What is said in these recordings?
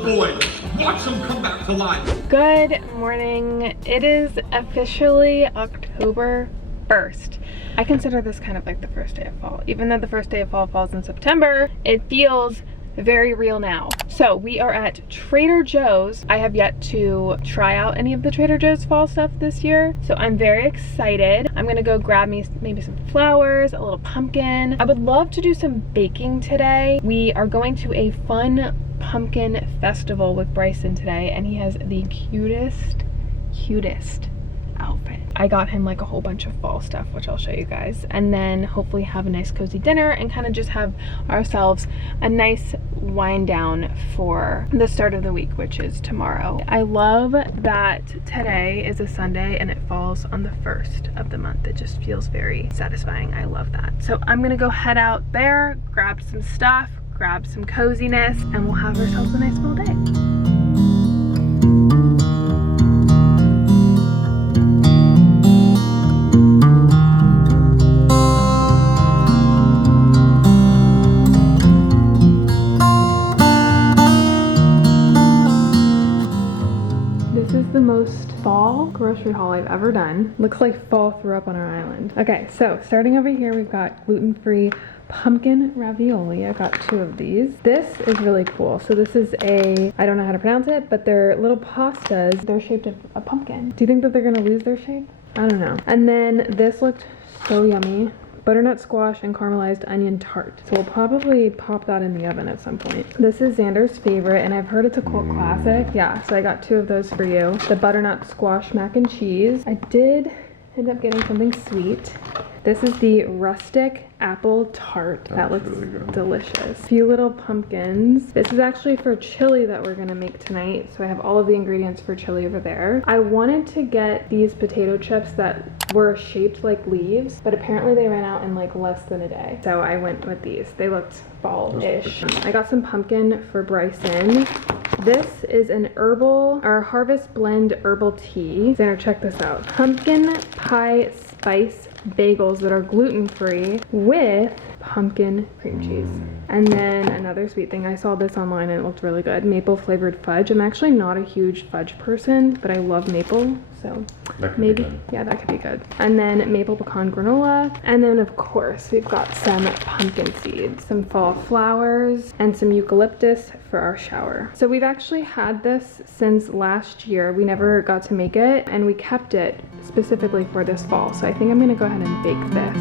void. Watch them come back to life. Good morning. It is officially October 1st. I consider this kind of like the first day of fall. Even though the first day of fall falls in September, it feels very real now. So we are at Trader Joe's. I have yet to try out any of the Trader Joe's fall stuff this year, so I'm very excited. I'm gonna go grab me maybe some flowers, a little pumpkin. I would love to do some baking today. We are going to a fun pumpkin festival with Bryson today, and he has the cutest outfit. I got him like a whole bunch of fall stuff, which I'll show you guys, and then hopefully have a nice cozy dinner and kind of just have ourselves a nice wind down for the start of the week, which is tomorrow. I love that today is a Sunday and it falls on the 1st of the month. It just feels very satisfying. I love that. So I'm gonna go head out there, grab some stuff, grab some coziness, and we'll have ourselves a nice fall day. The most fall grocery haul I've ever done. Looks like fall threw up on our island. Okay, so starting over here, we've got gluten-free pumpkin ravioli. I got 2 of these. This is really cool. So this is I don't know how to pronounce it, but they're little pastas. They're shaped of a pumpkin. Do you think that they're gonna lose their shape? I don't know. And then this looked so yummy. Butternut squash and caramelized onion tart. So we'll probably pop that in the oven at some point. This is Xander's favorite, and I've heard it's a cult classic. Yeah, so I got 2 of those for you. The butternut squash mac and cheese. I did end up getting something sweet. This is the rustic apple tart. That looks really delicious. A few little pumpkins. This is actually for chili that we're gonna make tonight. So I have all of the ingredients for chili over there. I wanted to get these potato chips that were shaped like leaves, but apparently they ran out in like less than a day. So I went with these. They looked fall-ish. I got some pumpkin for Bryson. This is an Harvest Blend herbal tea. Xander, check this out. Pumpkin pie spice bagels that are gluten-free with pumpkin cream cheese. And then another sweet thing, I saw this online and it looked really good. Maple flavored fudge. I'm actually not a huge fudge person, but I love maple, so maybe, yeah, that could be good. And then maple pecan granola. And then of course, we've got some pumpkin seeds, some fall flowers, and some eucalyptus for our shower. So we've actually had this since last year. We never got to make it, and we kept it specifically for this fall. So I think I'm gonna go ahead and bake this.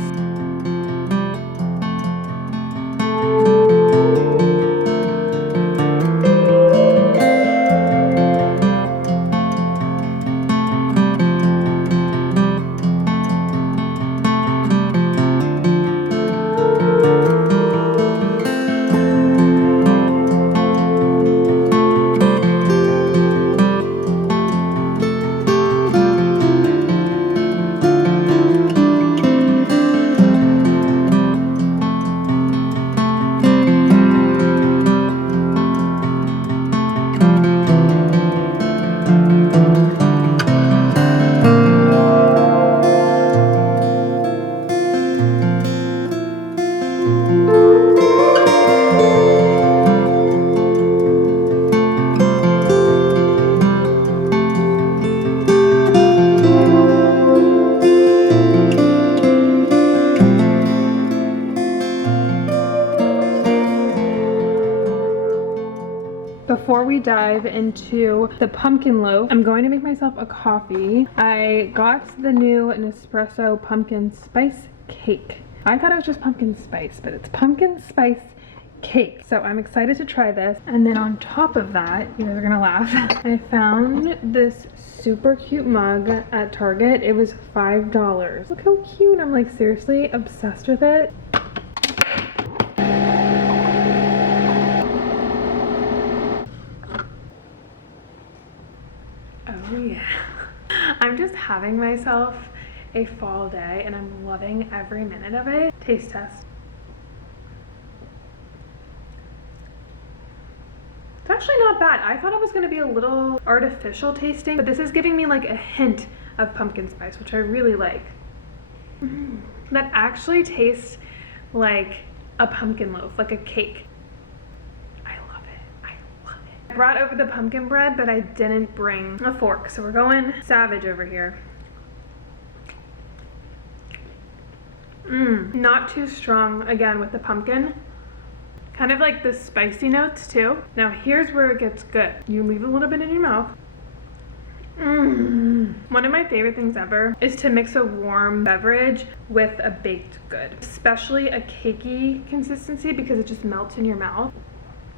Before we dive into the pumpkin loaf, I'm going to make myself a coffee. I got the new Nespresso pumpkin spice cake. I thought it was just pumpkin spice, but it's pumpkin spice cake. So I'm excited to try this. And then on top of that, you guys are gonna laugh, I found this super cute mug at Target. It was $5. Look how cute. I'm like seriously obsessed with it. Oh yeah. I'm just having myself a fall day and I'm loving every minute of it. Taste test. It's actually not bad. I thought it was going to be a little artificial tasting, but this is giving me like a hint of pumpkin spice, which I really like. That actually tastes like a pumpkin loaf, like a cake. I love it. I love it. brought over the pumpkin bread, but I didn't bring a fork. So we're going savage over here. Not too strong again with the pumpkin. Kind of like the spicy notes too. Now here's where it gets good. You leave a little bit in your mouth. One of my favorite things ever is to mix a warm beverage with a baked good, especially a cakey consistency because it just melts in your mouth.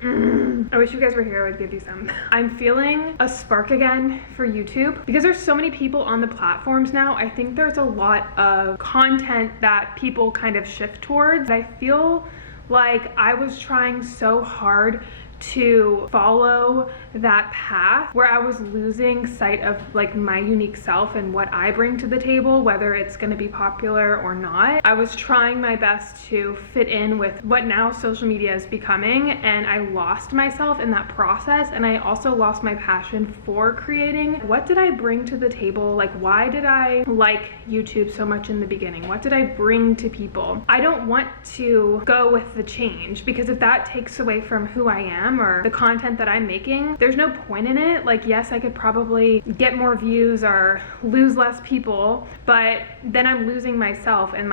I wish you guys were here, I would give you some. I'm feeling a spark again for YouTube because there's so many people on the platforms now. I think there's a lot of content that people kind of shift towards. I feel like I was trying so hard to follow that path where I was losing sight of like my unique self and what I bring to the table, whether it's going to be popular or not. I was trying my best to fit in with what now social media is becoming, and I lost myself in that process, and I also lost my passion for creating. What did I bring to the table? Like, why did I like YouTube so much in the beginning? What did I bring to people? I don't want to go with the change, because if that takes away from who I am or the content that I'm making, there's no point in it. Like, yes, I could probably get more views or lose less people, but then I'm losing myself and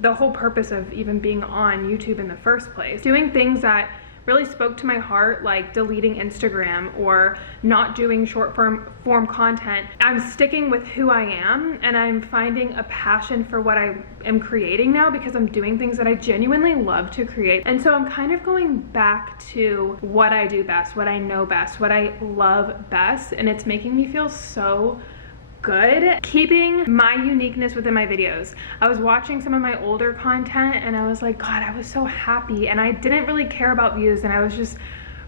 the whole purpose of even being on YouTube in the first place. Doing things that really spoke to my heart, like deleting Instagram or not doing short form content. I'm sticking with who I am, and I'm finding a passion for what I am creating now because I'm doing things that I genuinely love to create. And so I'm kind of going back to what I do best, what I know best, what I love best, and it's making me feel so good keeping my uniqueness within my videos. I was watching some of my older content and I was like, God, I was so happy, and I didn't really care about views, and I was just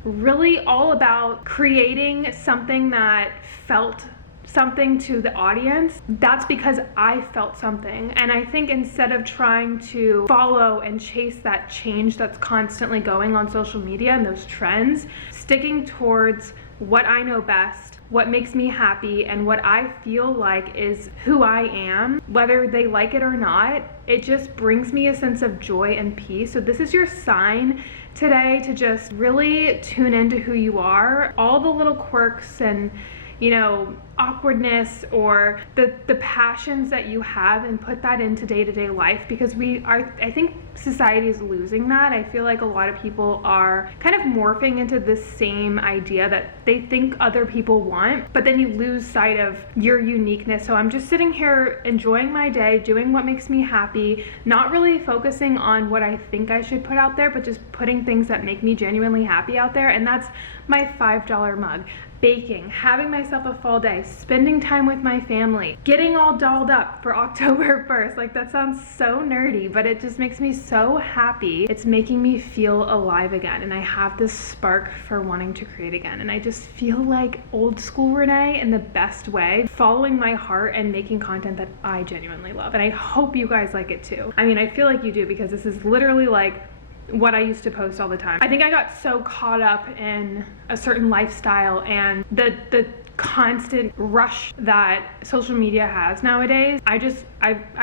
really all about creating something that felt something to the audience. That's because I felt something. And I think instead of trying to follow and chase that change that's constantly going on social media and those trends, sticking towards what I know best, what makes me happy, and what I feel like is who I am, whether they like it or not, it just brings me a sense of joy and peace. So this is your sign today to just really tune into who you are. All the little quirks and, you know, awkwardness or the passions that you have, and put that into day-to-day life, because I think society is losing that. I feel like a lot of people are kind of morphing into this same idea that they think other people want, but then you lose sight of your uniqueness. So I'm just sitting here enjoying my day, doing what makes me happy, not really focusing on what I think I should put out there, but just putting things that make me genuinely happy out there. And that's my $5 mug. Baking, having myself a full day, spending time with my family, getting all dolled up for October 1st. Like, that sounds so nerdy, but it just makes me so happy. It's making me feel alive again, and I have this spark for wanting to create again. And I just feel like old school Renee in the best way, following my heart and making content that I genuinely love. And I hope you guys like it too. I mean, I feel like you do, because this is literally like what I used to post all the time. I think I got so caught up in a certain lifestyle and the constant rush that social media has nowadays. I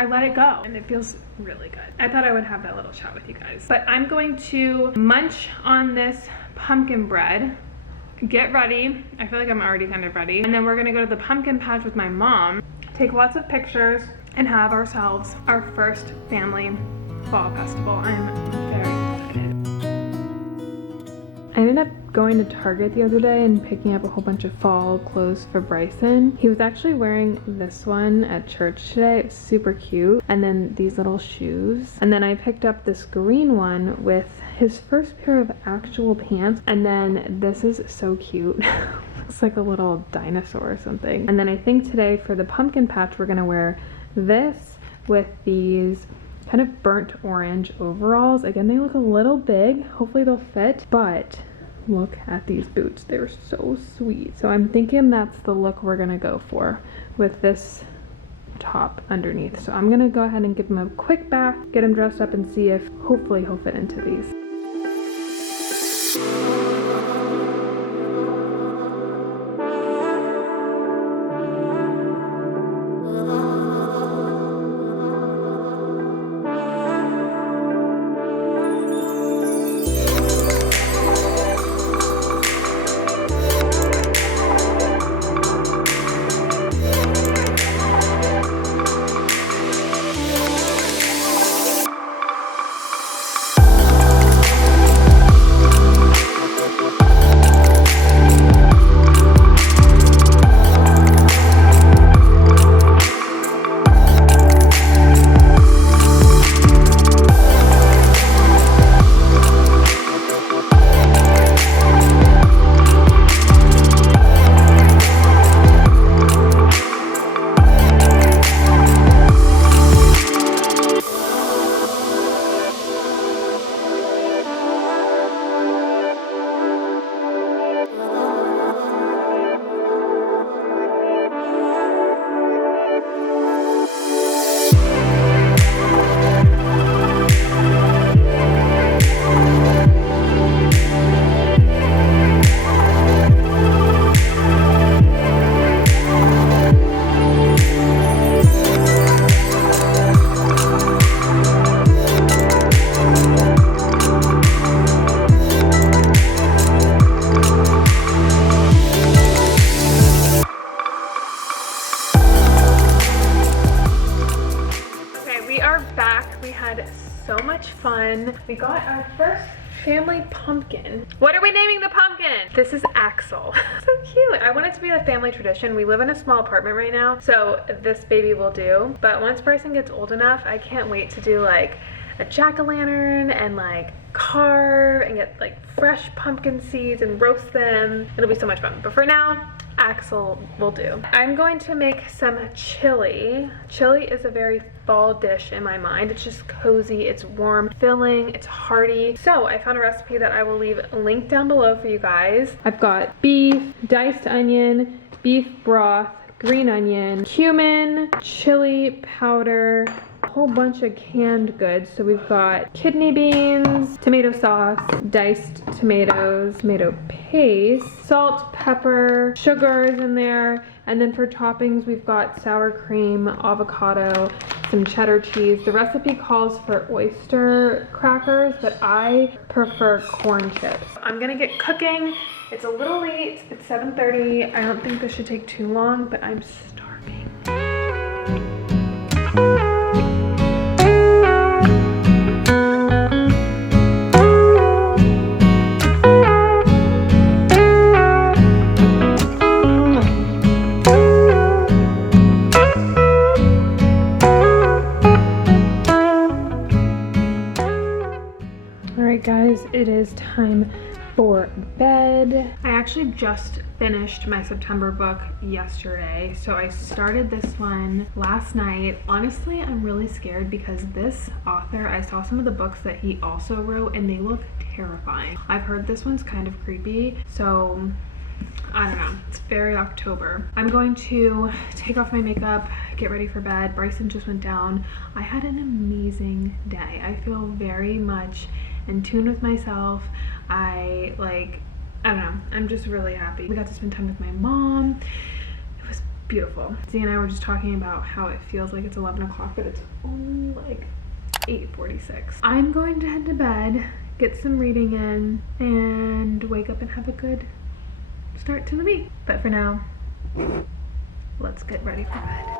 let it go, and it feels really good. I thought I would have that little chat with you guys. But I'm going to munch on this pumpkin bread, get ready. I feel like I'm already kind of ready. And then we're gonna go to the pumpkin patch with my mom, take lots of pictures, and have ourselves our first family fall festival. I'm very excited. I ended up going to Target the other day and picking up a whole bunch of fall clothes for Bryson. He was actually wearing this one at church today. It was super cute. And then these little shoes. And then I picked up this green one with his first pair of actual pants. And then this is so cute. It's like a little dinosaur or something. And then I think today for the pumpkin patch, we're gonna wear this with these kind of burnt orange overalls. Again, they look a little big. Hopefully they'll fit, but look at these boots. They're so sweet. So I'm thinking that's the look we're gonna go for with this top underneath. So I'm gonna go ahead and give him a quick bath, get him dressed up, and see if hopefully he'll fit into these. everyone. We got our first family pumpkin. What are we naming the pumpkin? This is Axel. So cute. I want it to be a family tradition. We live in a small apartment right now, so this baby will do. But once Bryson gets old enough, I can't wait to do like a jack-o'-lantern and like carve and get like fresh pumpkin seeds and roast them. It'll be so much fun. But for now, Axel will do. I'm going to make some chili. Chili is a very fall dish in my mind. It's just cozy, it's warm, filling, it's hearty. So I found a recipe that I will leave linked down below for you guys. I've got beef, diced onion, beef broth, green onion, cumin, chili powder, a whole bunch of canned goods. So we've got kidney beans, tomato sauce, diced tomatoes, tomato paste, salt, pepper, sugar is in there, and then for toppings we've got sour cream, avocado, some cheddar cheese. The recipe calls for oyster crackers, but I prefer corn chips. I'm gonna get cooking. It's a little late, it's 7:30. I don't think this should take too long, but I'm starving. Alright guys, it is time for bed. I actually just finished my September book yesterday, so I started this one last night. Honestly, I'm really scared because this author, I saw some of the books that he also wrote and they look terrifying. I've heard this one's kind of creepy, so I don't know. It's very October. I'm going to take off my makeup, get ready for bed. Bryson just went down. I had an amazing day. I feel very much in tune with myself. I don't know, I'm just really happy. We got to spend time with my mom. It was beautiful. Z and I were just talking about how it feels like it's 11 o'clock, but it's only like 8:46. I'm going to head to bed, get some reading in, and wake up and have a good start to the week. But for now, let's get ready for bed.